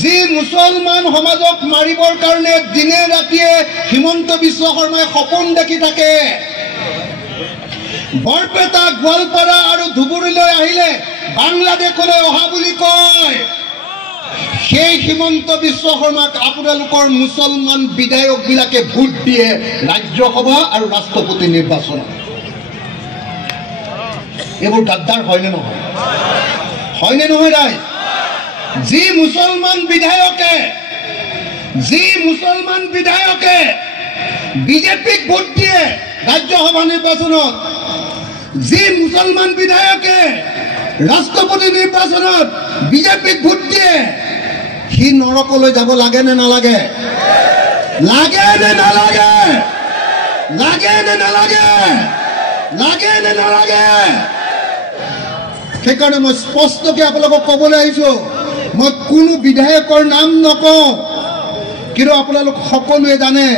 যি মুছলমান সমাজক মাৰিবৰ কাৰণে দিনে ৰাতিয়ে হিমন্ত বিশ্ব শৰ্মাই সপোন দেখি থাকে। বৰপেটা, গোৱালপাৰা আৰু ধুবুৰীলৈ আহিলে বাংলাদেশলৈ অহা বুলি কয়। সেই হিমন্ত বিশ্ব শৰ্মাক আপোনালোকৰ মুছলমান বিধায়কবিলাকে ভোট দিয়ে ৰাজ্যসভা আৰু ৰাষ্ট্ৰপতি নিৰ্বাচনত। এইবোৰ গাদ্দাৰ হয়নে নহয়? হয়নে নহয় ৰাইজ? যি মুছলমান বিধায়কে বিজেপিক ভোট দিয়ে ৰাজ্যসভা নিৰ্বাচনত, যি মুছলমান বিধায়কে ৰাষ্ট্ৰপতি নিৰ্বাচনত বিজেপিক ভোট দিয়ে, সি নৰকলৈ যাব লাগে নে নালাগে? লাগে নে নালাগে? লাগে নে নালাগে? লাগে নে নালাগে? সেইকাৰণে মই স্পষ্টকৈ আপোনালোকক ক'বলৈ আহিছোঁ, মই কোনো বিধায়কৰ নাম নকওঁ, কিন্তু আপোনালোক সকলোৱে জানে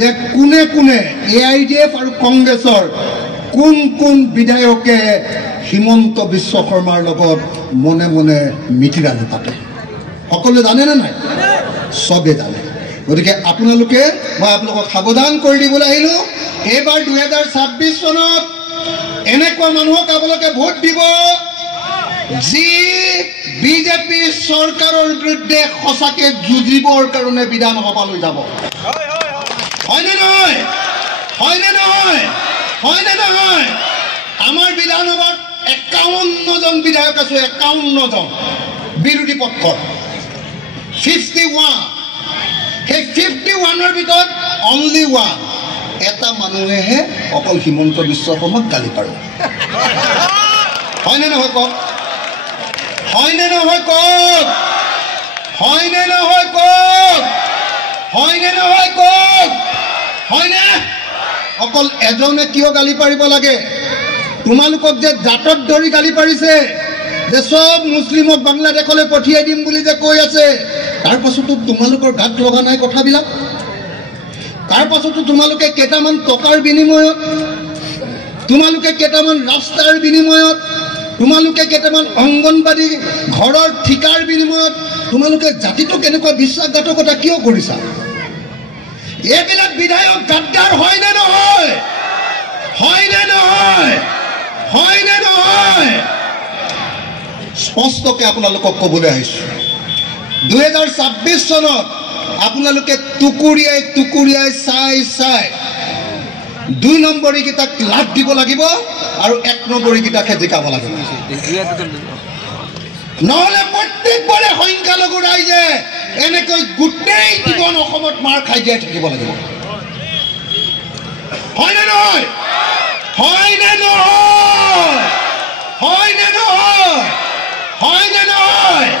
যে কোনে কোনে AIDF আৰু কংগ্ৰেছৰ কোন কোন বিধায়কে হিমন্ত বিশ্ব শৰ্মাৰ লগত মনে মনে মিতিৰালি পাতে। সকলোৱে জানে নে নাই? চবে জানে। গতিকে আপোনালোকে, মই আপোনালোকক সাৱধান কৰি দিবলৈ আহিলোঁ, এইবাৰ 2026 চনত এনেকুৱা মানুহক আপোনালোকে ভোট দিব যি বিজেপি চৰকাৰৰ বিৰুদ্ধে সঁচাকৈ যুঁজিবৰ কাৰণে বিধানসভালৈ যাব। হয়নে নহয়? হয়নে নহয়? হয়নে নহয়? আমাৰ বিধানসভাত 51জন বিধায়ক আছে, 51জন বিৰোধী পক্ষৰ 51। সেই 51ৰ ভিতৰত অনলি 1 এটা মানুহেহে অকল হিমন্ত বিশ্ব শৰ্মাক গালি পাৰে। হয়নে নহয় কওক? হয়নে নহয় কওক? হয়নে নহয় কওক? হয়নে নহয় কওক? হয়নে? অকল এজনে কিয় গালি পাৰিব লাগে? তোমালোকক যে জাতত ধৰি গালি পাৰিছে, যে সব মুছলিমক বাংলাদেশলৈ পঠিয়াই দিম বুলি যে কৈ আছে, তাৰ পাছতো তোমালোকৰ গাত লগা নাই কথাবিলাক? তাৰ পাছতো তোমালোকে কেইটামান টকাৰ বিনিময়ত, তোমালোকে কেইটামান ৰাস্তাৰ বিনিময়ত, তোমালোকে কেইটামান অংগনবাদী ঘৰৰ ঠিকাৰ বিনিময়ত তোমালোকে জাতিটো কেনেকুৱা বিশ্বাসঘাতকতা কিয় কৰিছা? এইবিলাক বিধায়ক গাদ্দাৰ হয়নে নহয়? হয়নে নহয়? হয়নে নহয়? স্পষ্টকৈ আপোনালোকক ক'বলৈ আহিছোঁ, 2026 চনত আপোনালোকে টুকুৰিয়াই টুকুৰিয়াই চাই চাই 2 নম্বৰীকেইটাক লাভ দিব লাগিব আৰু 1 নম্বৰীকেইটাকহে জিকাব লাগিব। নহ'লে প্ৰত্যেকবাৰে সংখ্যালঘু ৰাইজে এনেকৈ গোটেই জীৱন অসমত মাৰ খাই জীয়াই থাকিব লাগিব। হয়নে নহয়? হয়নে নহয়? হয়নে নহয়? হয়নে নহয়?